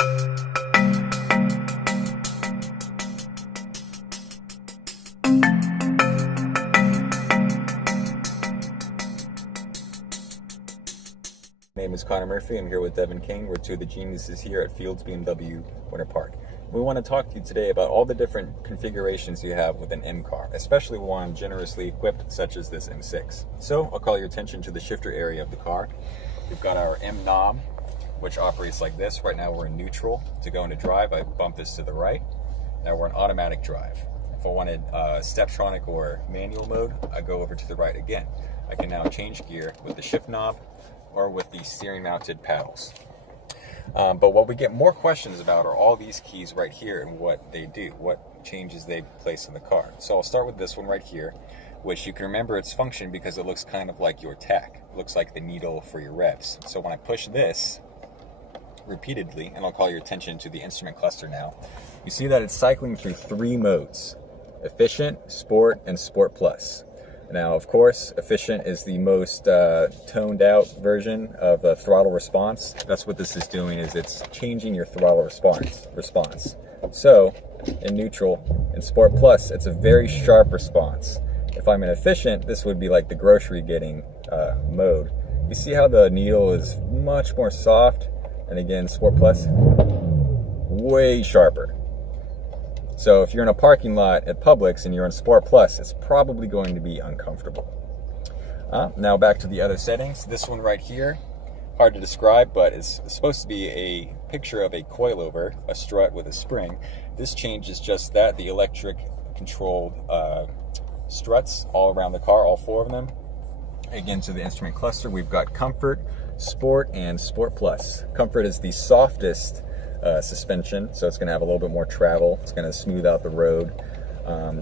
My name is Connor Murphy. I'm here with Devin King. We're two of the geniuses here at Fields BMW Winter Park. We want to talk to you today about all the different configurations you have with an M car, especially one generously equipped such as this M6. So I'll call your attention to the shifter area of the car. We've got our M knob, which operates like this. Right now we're in neutral. To go into drive, I bump this to the right. Now we're in automatic drive. If I wanted Steptronic or manual mode, I go over to the right again. I can now change gear with the shift knob or with the steering mounted paddles. But what we get more questions about are all these keys right here and what they do, what changes they place in the car. So I'll start with this one right here, which you can remember its function because it looks kind of like your tack. It looks like the needle for your revs. So when I push this repeatedly, and I'll call your attention to the instrument cluster now, you see that it's cycling through 3 modes: efficient, sport, and sport plus. Now, of course, efficient is the most toned out version of a throttle response. That's what this is doing, is it's changing your throttle response. So, in neutral, in Sport Plus, it's a very sharp response. If I'm in efficient, this would be like the grocery getting mode. You see how the needle is much more soft? And again, Sport Plus, way sharper. So if you're in a parking lot at Publix and you're in Sport Plus, it's probably going to be uncomfortable. Now back to the other settings. This one right here, hard to describe, but it's supposed to be a picture of a coilover, a strut with a spring. This changes just that, the electric controlled struts all around the car, all 4 of them. Again, to the instrument cluster, we've got Comfort, Sport, and Sport Plus. Comfort is the softest suspension, so it's going to have a little bit more travel. It's going to smooth out the road.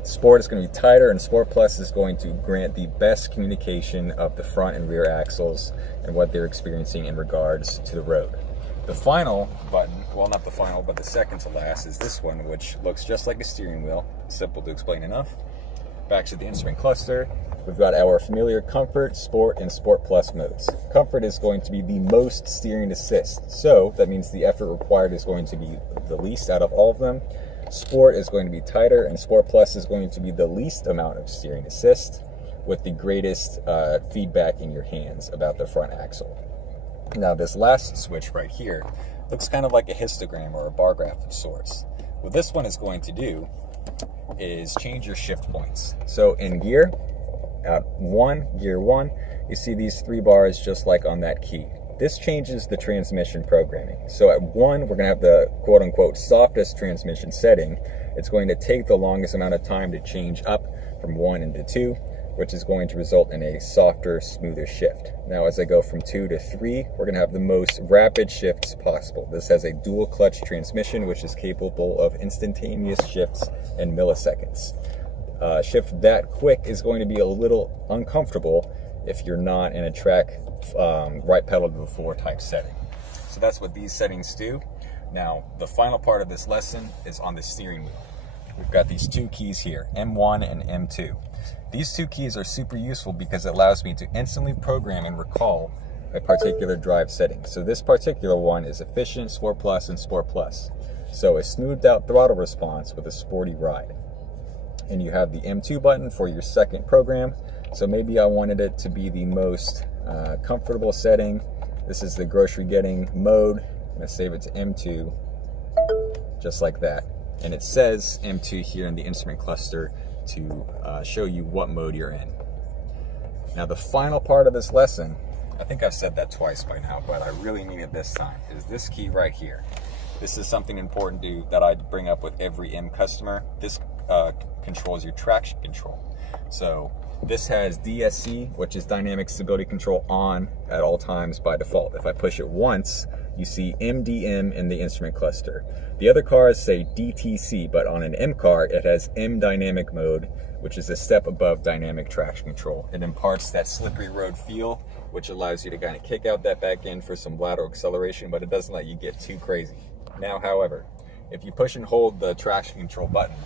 Sport is going to be tighter, and Sport Plus is going to grant the best communication of the front and rear axles and what they're experiencing in regards to the road. The final button, well, not the final, but the second to last, is this one, which looks just like a steering wheel. Simple to explain enough. Back to the instrument cluster, we've got our familiar Comfort, Sport, and Sport Plus modes. Comfort is going to be the most steering assist, so that means the effort required is going to be the least out of all of them. Sport is going to be tighter, and Sport Plus is going to be the least amount of steering assist with the greatest feedback in your hands about the front axle. Now this last switch right here looks kind of like a histogram or a bar graph of sorts. What this one is going to do is change your shift points. So in gear, gear 1, you see these 3 bars just like on that key. This changes the transmission programming. So at 1, we're going to have the quote-unquote softest transmission setting. It's going to take the longest amount of time to change up from 1 into 2, which is going to result in a softer, smoother shift. Now as I go from 2 to 3, we're going to have the most rapid shifts possible. This has a dual clutch transmission, which is capable of instantaneous shifts in milliseconds. Shift that quick is going to be a little uncomfortable if you're not in a track right pedal to the floor type setting. So that's what these settings do. Now the final part of this lesson is on the steering wheel. We've got these 2 keys here, M1 and M2. These 2 keys are super useful because it allows me to instantly program and recall a particular drive setting. So this particular one is efficient, Sport Plus, and Sport Plus. So a smoothed out throttle response with a sporty ride. And you have the M2 button for your second program. So maybe I wanted it to be the most comfortable setting. This is the grocery getting mode. I'm going to save it to M2, just like that. And it says M2 here in the instrument cluster to show you what mode you're in. Now the final part of this lesson, I think I've said that twice by now, but I really mean it this time, is this key right here. This is something important that I bring up with every M customer. This controls your traction control. So this has DSC, which is dynamic stability control, on at all times by default. If I push it once, you see MDM in the instrument cluster. The other cars say DTC, but on an M car, it has M dynamic mode, which is a step above dynamic traction control. It imparts that slippery road feel, which allows you to kind of kick out that back end for some lateral acceleration, but it doesn't let you get too crazy. Now, however, if you push and hold the traction control button,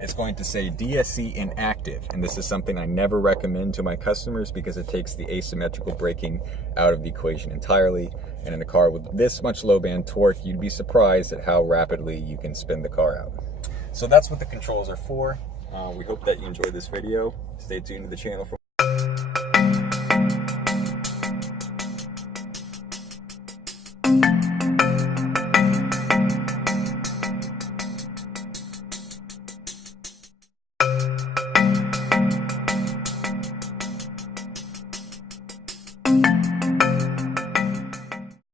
it's going to say DSC inactive, and this is something I never recommend to my customers because it takes the asymmetrical braking out of the equation entirely. And in a car with this much low band torque, you'd be surprised at how rapidly you can spin the car out. So that's what the controls are for. We hope that you enjoyed this video. Stay tuned to the channel for